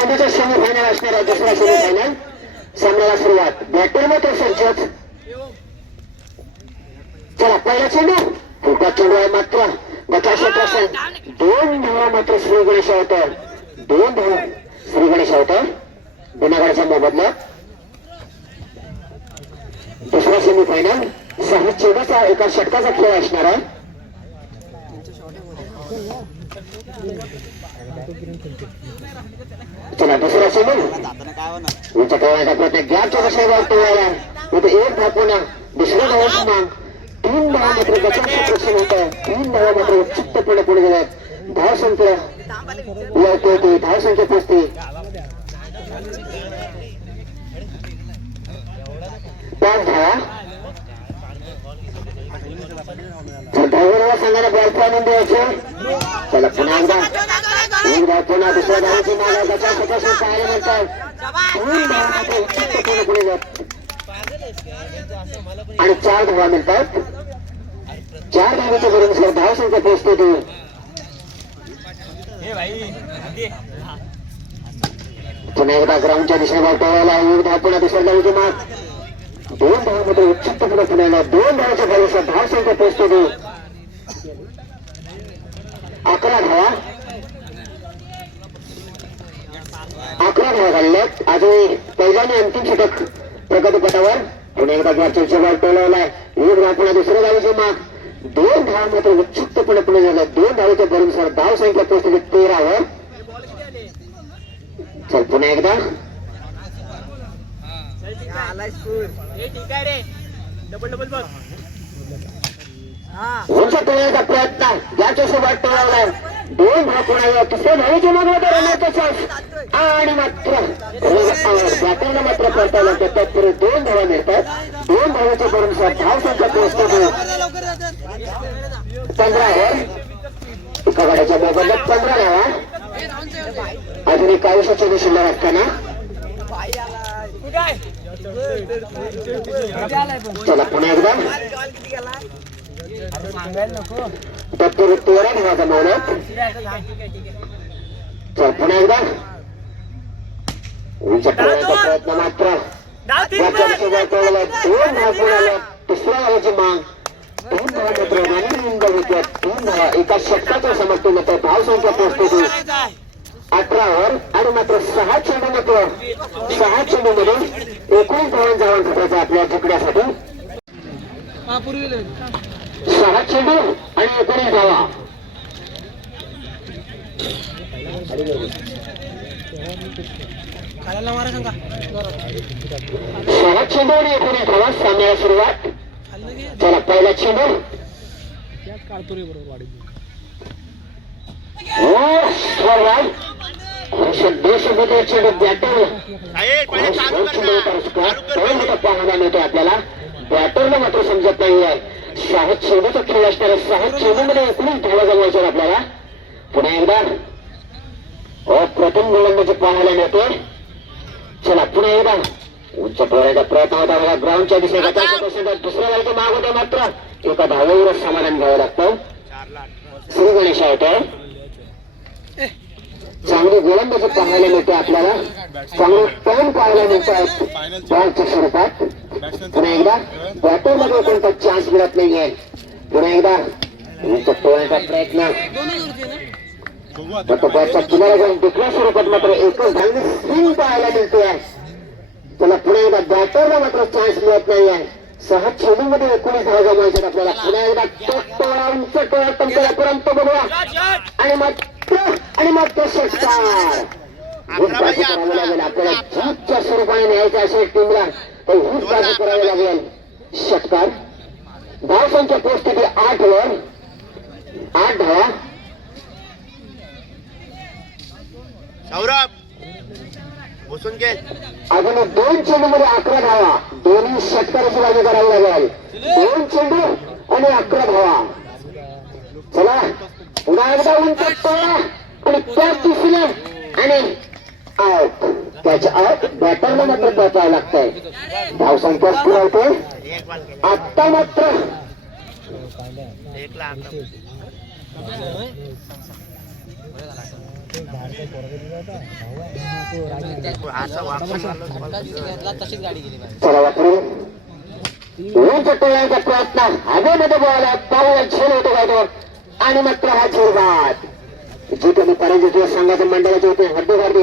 चेंडूचा semifinal असणार आहे. दुसरा सेमीफायनल सामन्याला सुरुवात. बॅटर मात्र सज्जत. चला पहिला चेंडू फुटबॉल चेंडू आहे मात्र गटा क्षेत्रासन 2 धावा मात्र श्री गणेश होतं. 2 धावा श्री गणेश होतं गुन्हागाराच्या मोबदल्यात. दुसरा सेमीफायनल 6 चेंडूचा एका षटकाचा खेळ असणार आहे. चला दुसरा चेंडू उंच टोळ्याचा प्रत्येक गॅपच्या कशा टोळ्याला इथे 1 धाव पुन्हा दुसऱ्या धावाची माग. 3 धावा मात्र गटाचं रक्षण होतं. 3 धावा मात्र उत्सुकतेपणे पुढे गेल्यात. धाव संख्या होती. धाव संख्या पोचते 5 धावा. धावण्याला सांगायला बॉल आणून द्यायचं. चला पुन्हा एकदा 1 धाव पुन्हा दुसऱ्या धावाची माग गटा क्षेत्रासन पाहायला म्हणतात. 3 धावा मात्र उत्सुकतेपणे पुढे जात आणि 4 धावा मिळतात. 4 धावाच्या बरोबर धाव संख्या पोहोचते ती. पुन्हा एकदा ग्राउंडच्या दिशेने बॉल पळवायला 1 धाव पुन्हा दुसऱ्या धावाची माग. 2 धावामध्ये उत्सुकतेपणे पुण्याला 2 धावाच्या बरोबर धाव संख्या पोहोचते ती. 11 धावा. 11 धावा घालल्यात. आजही पहिला आणि अंतिम षटक प्रगतीपथावर. पुन्हा एकदा गॅपचा बॉल टोलवलाय. 1 धाव पुन्हा दुसऱ्या धावाची माग. 2 धावा मात्र उत्सुकतेपणे पुढे झाल्या. 2 धावाच्या बरोबर धाव संख्या पोहोचली 13 वर. चल पुन्हा एकदा उंच टोळ्याचा प्रयत्न गॅपच्या सोबत टोळवलाय. 2 धाव पुन्हा तिसऱ्या धावेची माग होता रनरचा चान्स आणि मात्र बॅटरला मात्र पळतायला त्यात पुढे 2 धावा मिळतात. 2 धावाच्या बरोबर धाव संख्या पोहोचते 15 वर. एका गाड्याच्या मोबदल्यात 15 धावा. अजून एक आयुष्याच्या शिल्लक असताना चला पुन्हा एकदा तत्पूर्वी 13 धावा गमावल्यात. चल पुन्हा एकदा उंच टोळ्याचा प्रयत्न मात्र 2 धाव पुण्याला तिसऱ्या धावाची माग. 3 धावा मात्र नाणी विकेट. 3 धावा एका षटकाच्या समर्थन होतं. धाव संख्या पोहोचते 18 वर आणि मात्र 6 चेंडू मात्र 6 चेंडू मध्ये 19 धावांचा आव्हान खटायचं आपल्या जिंकण्यासाठी. 6 चेंडू आणि 19 धावा. 6 चेंडू आणि 19 धावा सामन्याला सुरुवात. चला पहिला चेंडू चेंडू बॅटर पाहायला मिळतो आपल्याला. बॅटरला मात्र समजत नाही आहे. 6 चेंडूचा खेळ असणाऱ्या 6 चेंडूमध्ये 19 धावा जमवायच्या आपल्याला. पुन्हा एकदा प्रथम गोलंदाजी पाहायला मिळतोय. चला पुन्हा एकदा उंच टोळ्याचा प्रयत्न होता बघा ग्राउंडच्या दिशेने. दुसऱ्या धावाची माग होते मात्र एका धावेवरच समाधान घ्यावं लागतं. श्री गणेश होते. चांगली गोलंदाजी पाहायला मिळते आपल्याला. चांगले टर्न पाहायला मिळतात बॉलच्या स्वरूपात. पुन्हा एकदा बॅटरमध्ये कोणता चान्स मिळत नाहीये. पुन्हा एकदा उंच टोळ्याचा प्रयत्न बॅटच्या किनाऱ्या जाऊन दुसऱ्या स्वरूपात मात्र एकच धावणे स्विंग पाहायला मिळतोय. त्याला पुन्हा एकदा बॅटरला मात्र चान्स मिळत नाहीये. 6 चेंडूमध्ये 19 धावा जमवायच्या आपल्याला. पुन्हा एकदा टोळा उंच टोळा टंपेपर्यंत बघूया आणि मात्र षटकार. बाजू करावी लागेल आपल्याला. जीतच्या स्वरूपाने न्यायचं असेल टीमला तर हीच बाजू करावी लागेल. षटकार. धाव संख्या पोहोचते ती 8 वर. 8 धावा. बसून घे. अजून 2 चेंडू मध्ये 11 धावा. दोन्ही षटकाराची बाजू करावी लागेल. 2 चेंडू आणि 11 धावा. चला पुन्हा एकदा उंच टोळा आणि कॅच दिसले आणि आउट. Catch out. बॅटरला मात्र पोहोचावं लागतंय. धाव संख्या पुरवते आता मात्र 1 लाख. असा वापर मारला. तशीच गाडी गेली पाहिजे. चला वापरू उंच टोळ्यांचा प्रयत्न हवेमध्ये बोलायला पाहूया झेल होतो काय तो आणि मात्र हा झेल बाद जी कमी पराजय संघाच्या मंडळाचे होते हद्दीवाढी